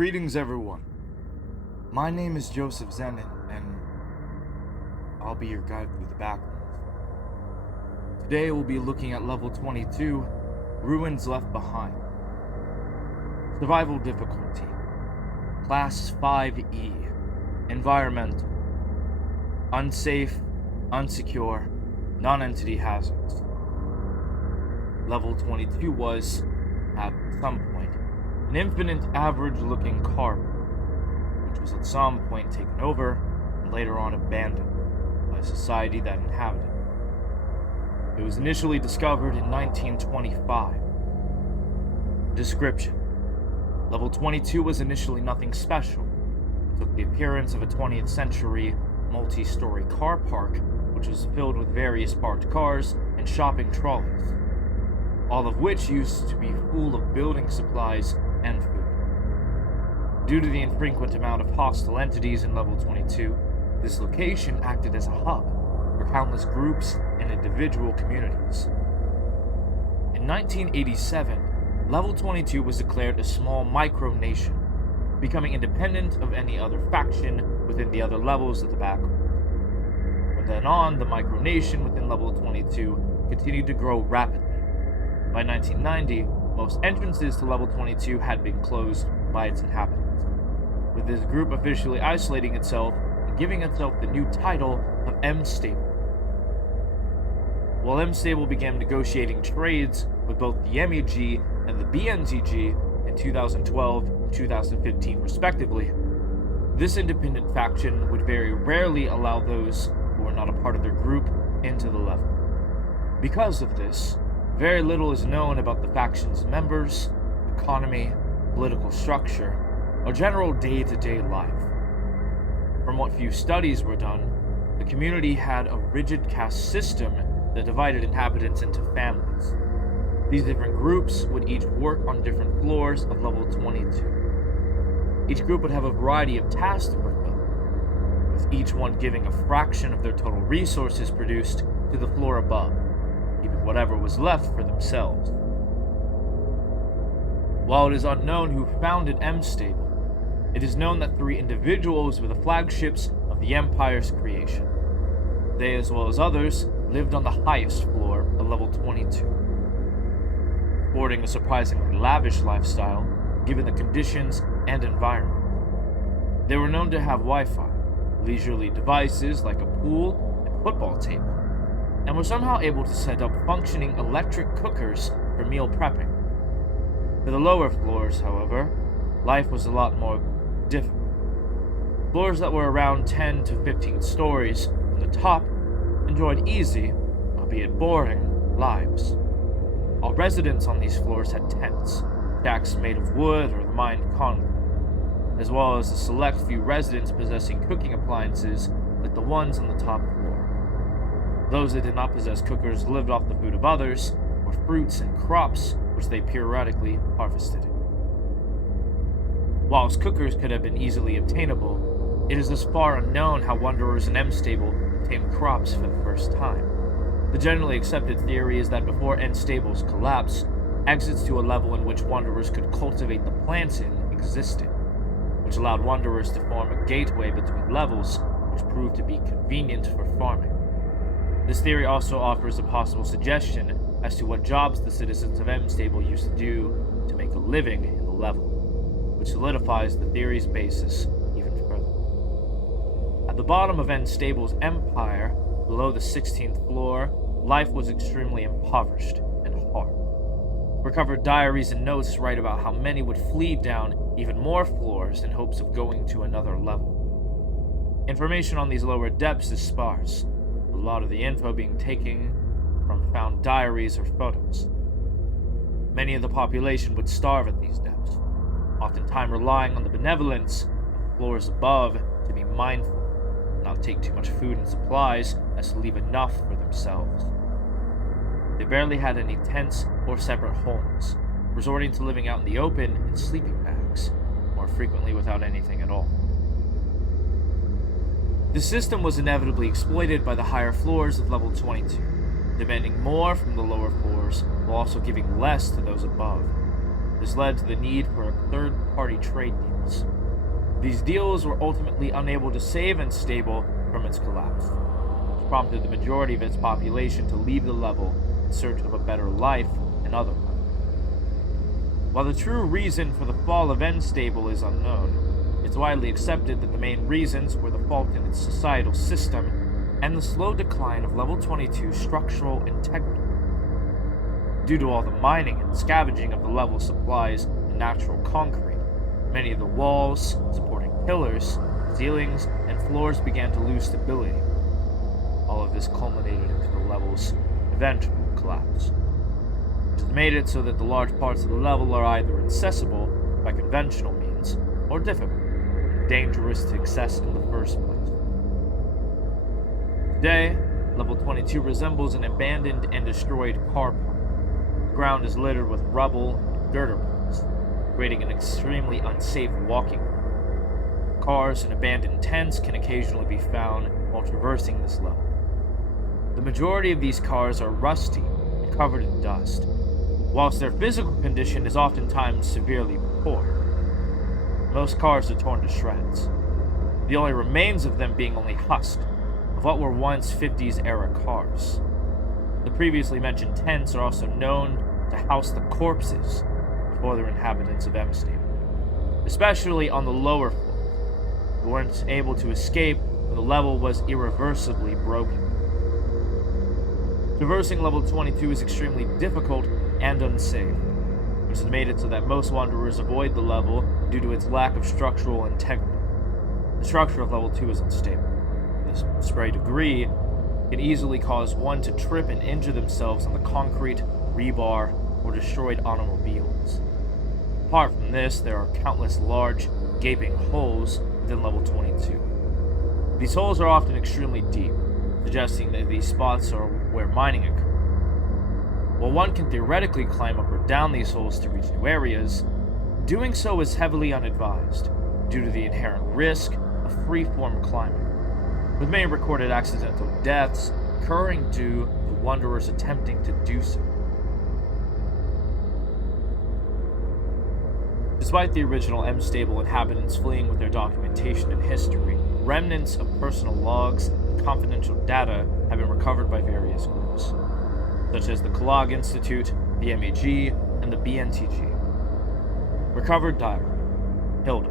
Greetings everyone. My name is Joseph Zenin, and I'll be your guide through the Backrooms. Today we'll be looking at level 22, Ruins Left Behind. Survival difficulty, Class 5E, Environmental, Unsafe, Unsecure, Non-Entity Hazards. Level 22 was, at some point, an infinite average-looking carbon, which was at some point taken over and later on abandoned by a society that inhabited it. It was initially discovered in 1925. Description: Level 22 was initially nothing special. It took the appearance of a 20th century multi-story car park, which was filled with various parked cars and shopping trolleys, all of which used to be full of building supplies and food. Due to the infrequent amount of hostile entities in Level 22, this location acted as a hub for countless groups and individual communities. In 1987, Level 22 was declared a small micronation, becoming independent of any other faction within the other levels of the Backrooms. From then on, the micronation within Level 22 continued to grow rapidly. By 1990, most entrances to Level 22 had been closed by its inhabitants, with this group officially isolating itself and giving itself the new title of M-Stable. While M-Stable began negotiating trades with both the MEG and the BNTG in 2012 and 2015 respectively, this independent faction would very rarely allow those who were not a part of their group into the level. Because of this, very little is known about the faction's members, economy, political structure, or general day-to-day life. From what few studies were done, the community had a rigid caste system that divided inhabitants into families. These different groups would each work on different floors of Level 22. Each group would have a variety of tasks to fulfill, with each one giving a fraction of their total resources produced to the floor above, keeping whatever was left for themselves. While it is unknown who founded M-Stable, it is known that 3 individuals were the flagships of the Empire's creation. They, as well as others, lived on the highest floor of Level 22. Sporting a surprisingly lavish lifestyle, given the conditions and environment. They were known to have Wi-Fi, leisurely devices like a pool and football table, and were somehow able to set up functioning electric cookers for meal prepping. For the lower floors, however, life was a lot more difficult. Floors that were around 10 to 15 stories from the top enjoyed easy, albeit boring, lives. All residents on these floors had tents, shacks made of wood or the mined concrete, as well as a select few residents possessing cooking appliances like the ones on the top floor. Those that did not possess cookers lived off the food of others, or fruits and crops which they periodically harvested. Whilst cookers could have been easily obtainable, it is thus far unknown how Wanderers in M-Stable obtained crops for the first time. The generally accepted theory is that before M-Stable's collapse, exits to a level in which Wanderers could cultivate the plants in existed, which allowed Wanderers to form a gateway between levels, which proved to be convenient for farming. This theory also offers a possible suggestion as to what jobs the citizens of M-Stable used to do to make a living in the level, which solidifies the theory's basis even further. At the bottom of M-Stable's empire, below the 16th floor, life was extremely impoverished and hard. Recovered diaries and notes write about how many would flee down even more floors in hopes of going to another level. Information on these lower depths is sparse, a lot of the info being taken from found diaries or photos. Many of the population would starve at these depths, oftentimes relying on the benevolence of the floors above to be mindful, not take too much food and supplies as to leave enough for themselves. They barely had any tents or separate homes, resorting to living out in the open in sleeping bags, more frequently without anything at all. The system was inevitably exploited by the higher floors of Level 22, demanding more from the lower floors while also giving less to those above. This led to the need for third-party trade deals. These deals were ultimately unable to save Unstable from its collapse, which prompted the majority of its population to leave the level in search of a better life in other levels. While the true reason for the fall of Unstable is unknown, it's widely accepted that the main reasons were the fault in its societal system and the slow decline of Level 22's structural integrity. Due to all the mining and scavenging of the level's supplies and natural concrete, many of the walls, supporting pillars, ceilings, and floors began to lose stability. All of this culminated into the level's eventual collapse, which has made it so that the large parts of the level are either accessible by conventional means or difficult and dangerous to access in the first place. Today, Level 22 resembles an abandoned and destroyed car park. The ground is littered with rubble and girder poles, creating an extremely unsafe walking route. Cars and abandoned tents can occasionally be found while traversing this level. The majority of these cars are rusty and covered in dust, whilst their physical condition is oftentimes severely poor. Most cars are torn to shreds, the only remains of them being only husk of what were once 50s era cars. The previously mentioned tents are also known to house the corpses of other inhabitants of Unstable, especially on the lower floors, who weren't able to escape when the level was irreversibly broken. Traversing Level 22 is extremely difficult and unsafe, which has made it so that most wanderers avoid the level due to its lack of structural integrity. The structure of Level 2 is unstable. This spray debris can easily cause one to trip and injure themselves on the concrete, rebar, or destroyed automobiles. Apart from this, there are countless large, gaping holes within Level 22. These holes are often extremely deep, suggesting that these spots are where mining occurs. While one can theoretically climb up or down these holes to reach new areas, doing so is heavily unadvised due to the inherent risk of free-form climbing, with many recorded accidental deaths occurring due to wanderers attempting to do so. Despite the original Unstable inhabitants fleeing with their documentation and history, remnants of personal logs and confidential data have been recovered by various groups, such as the Kellogg Institute, the MAG, and the BNTG. Recovered diary. Hilda.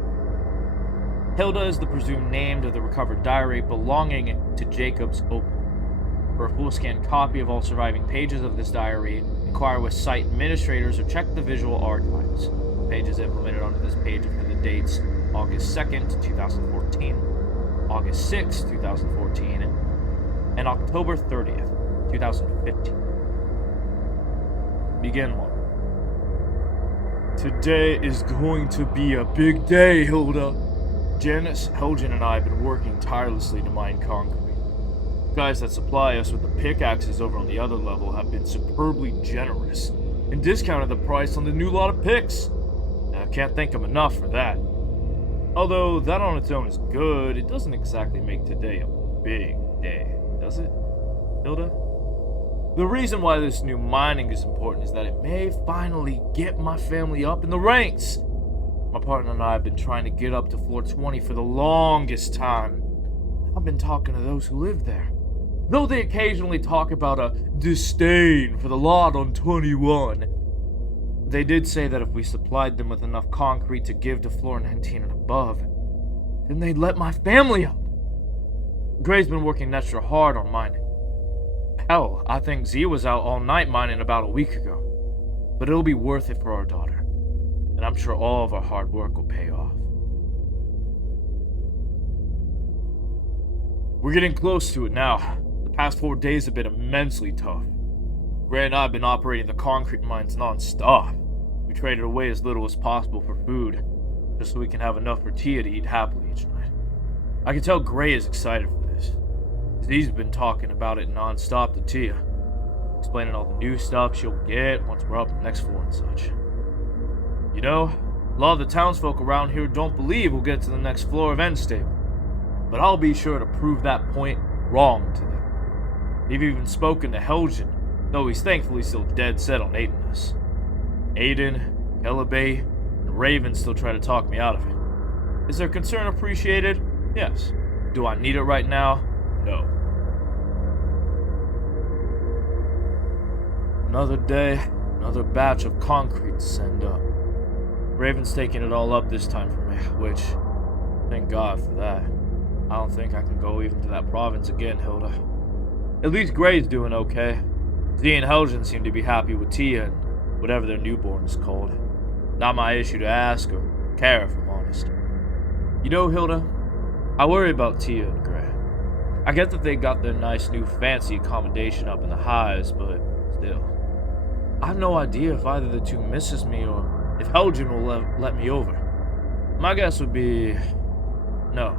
Hilda is the presumed name of the recovered diary belonging to Jacob's Opal. For a full scan copy of all surviving pages of this diary, inquire with site administrators or check the visual archives. Pages implemented onto this page have the dates August 2nd, 2014, August 6th, 2014, and October 30th, 2015. Begin 1. Today is going to be a big day, Hilda. Janice, Helgen, and I have been working tirelessly to mine concrete. The guys that supply us with the pickaxes over on the other level have been superbly generous and discounted the price on the new lot of picks. I can't thank them enough for that. Although that on its own is good, it doesn't exactly make today a big day, does it, Hilda? The reason why this new mining is important is that it may finally get my family up in the ranks. My partner and I have been trying to get up to floor 20 for the longest time. I've been talking to those who live there. Though they occasionally talk about a disdain for the lot on 21, they did say that if we supplied them with enough concrete to give to floor 19 and above, then they'd let my family up. Gray's been working extra hard on mining. Hell, I think Z was out all night mining about a week ago. But it'll be worth it for our daughter. And I'm sure all of our hard work will pay off. We're getting close to it now. The past 4 days have been immensely tough. Gray and I have been operating the concrete mines non-stop. We traded away as little as possible for food, just so we can have enough for Tia to eat happily each night. I can tell Gray is excited for this. Z's been talking about it non-stop to Tia, explaining all the new stuff she'll get once we're up the next floor and such. You know, a lot of the townsfolk around here don't believe we'll get to the next floor of Unstable, but I'll be sure to prove that point wrong to them. They've even spoken to Helgen, though he's thankfully still dead set on aiding us. Aiden, Kellerbay and Raven still try to talk me out of it. Is their concern appreciated? Yes. Do I need it right now? No. Another day, another batch of concrete to send up. Raven's taking it all up this time for me, which, thank God for that. I don't think I can go even to that province again, Hilda. At least Gray's doing okay. Z and Helgen seem to be happy with Tia and whatever their newborn is called. Not my issue to ask or care, if I'm honest. You know, Hilda, I worry about Tia and Gray. I get that they got their nice new fancy accommodation up in the highs, but still. I have no idea if either the two misses me or if Helgen will let me over. My guess would be no.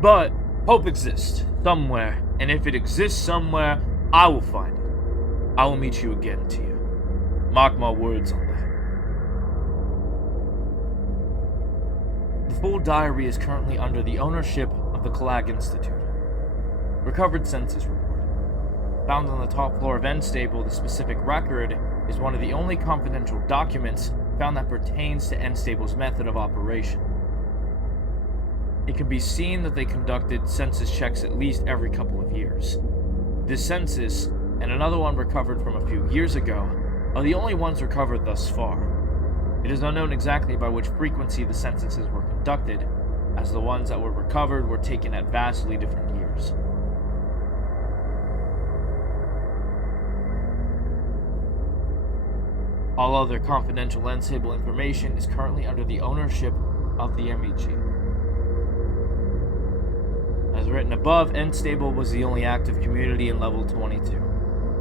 But hope exists somewhere, and if it exists somewhere, I will find it. I will meet you again, Tia. Mark my words on that. The full diary is currently under the ownership of the Callag Institute. Recovered census report. Found on the top floor of End Stable, the specific record is one of the only confidential documents found that pertains to End Stable's method of operation. It can be seen that they conducted census checks at least every couple of years. This census, and another one recovered from a few years ago, are the only ones recovered thus far. It is unknown exactly by which frequency the censuses were conducted, as the ones that were recovered were taken at vastly different years. All other confidential End Stable information is currently under the ownership of the MEG. As written above, End Stable was the only active community in level 22.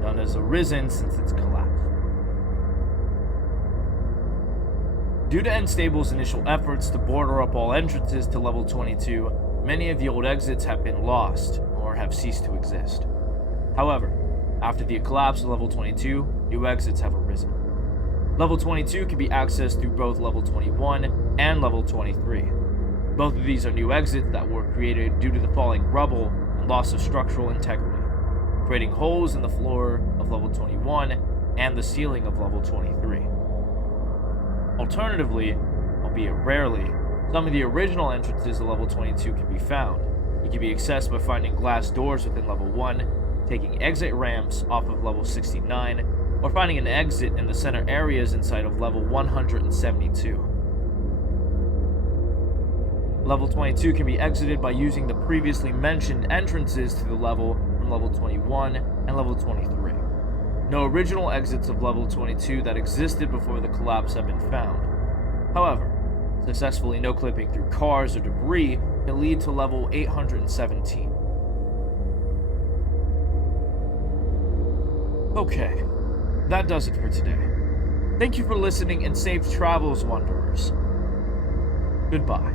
None has arisen since its collapse. Due to End Stable's initial efforts to border up all entrances to level 22, many of the old exits have been lost or have ceased to exist. However, after the collapse of level 22, new exits have arisen. Level 22 can be accessed through both level 21 and level 23. Both of these are new exits that were created due to the falling rubble and loss of structural integrity, creating holes in the floor of level 21 and the ceiling of level 23. Alternatively, albeit rarely, some of the original entrances to level 22 can be found. It can be accessed by finding glass doors within level 1, taking exit ramps off of level 69, or finding an exit in the center areas inside of level 172. Level 22 can be exited by using the previously mentioned entrances to the level from level 21 and level 23. No original exits of level 22 that existed before the collapse have been found. However, successfully no-clipping through cars or debris can lead to level 817. Okay, that does it for today. Thank you for listening and safe travels, Wanderers. Goodbye.